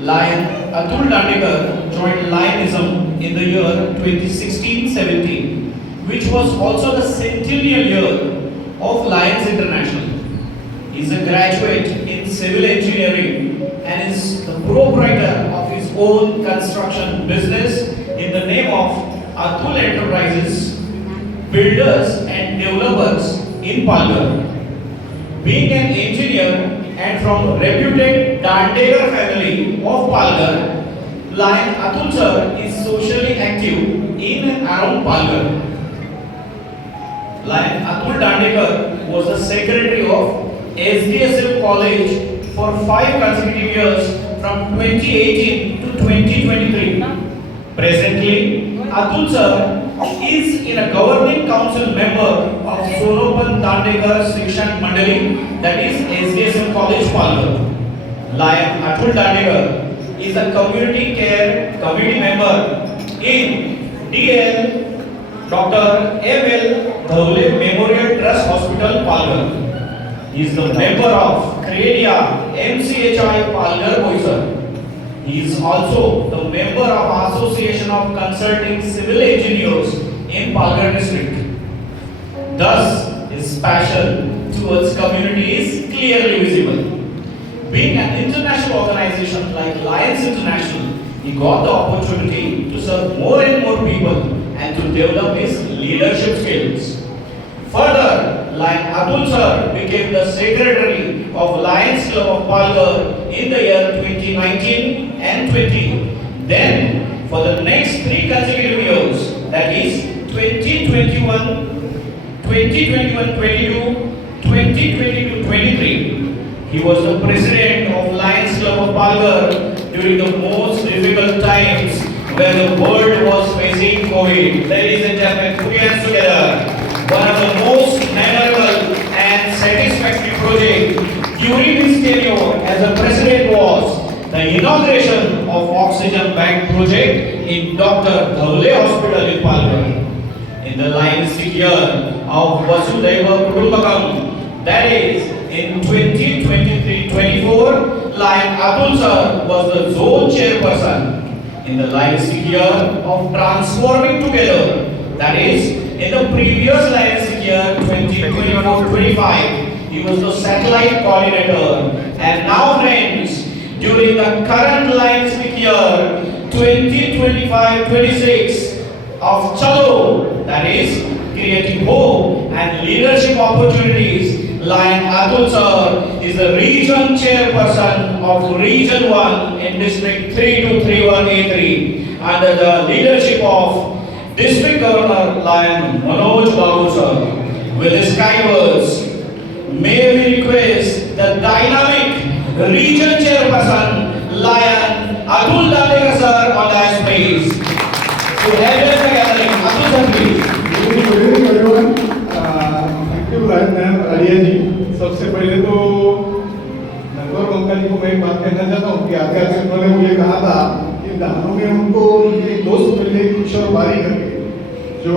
Lion Atul Dandekar joined Lionism in the year 2016-17, which was also the centennial year of Lions International. He is a graduate in civil engineering and is the proprietor of his own construction business in the name of ATUL Enterprises, builders and developers in Palghar. Being an engineer and from reputed Dandekar family of Palghar, Lion Atul sir is socially active in and around Palghar. Lion Atul Dandekar was the secretary of SDSL College for 5 consecutive years from 2018 to 2023. Presently, Atul sir is in a governing council member of Soropan Dandekar Shikshan Mandali, that is SDSL College Palghar. Lion Atul Dandekar is a community care committee member in DL Dr. M.L. Dhaule Memorial Trust Hospital Palghar. He is the member of Credia MCHI Palghar Boisar. He is also the member of Association of Consulting Civil Engineers in Palghar district. Thus, his passion towards community is clearly visible. Being an international organization like Lions International, he got the opportunity to serve more and more people and to develop his leadership skills. Further, Lion Atul sir became the secretary of Lions Club of Palghar in the year 2019 and 20. Then, for the next 3 consecutive years, that is 2021, 2022, 2023, he was the president of Lions Club of Palghar during the most difficult times where the world was facing COVID. Ladies and gentlemen, put your hands together. One of the most memorable and satisfactory projects during his tenure as a president was the inauguration of Oxygen Bank project in Dr. Dhaule Hospital in Palghar. In the Lionistic year of Vasudhaiva Kutumbakam, that is in 2023-24, Lion Atul sir was the zone chairperson. In the Lionistic year of Transforming Together, that is in the previous Lionistic year 2024-25, he was the satellite coordinator. And now friends, during the current Lionistic year 2025-26 of Chalo, that is creating hope and leadership opportunities, Lion Atul sir is the region chairperson of Region 1 in District 3231A3 under the leadership of District Governor Lion Manoj Babu sir. With his kind words, may we request the dynamic region chairperson Lion Atul Dandekar sir on the space to address the gathering. Atul sir, please. Good evening everyone. Thank you NARAYAN जी. सबसे पहले तो नटवर बंका जी को मैं एक बात कहना चाहता हूँ कि आगे आगे उन्होंने मुझे कहा था कि दानू में उनको एक दोस्त मिले किशोर बारी करके, जो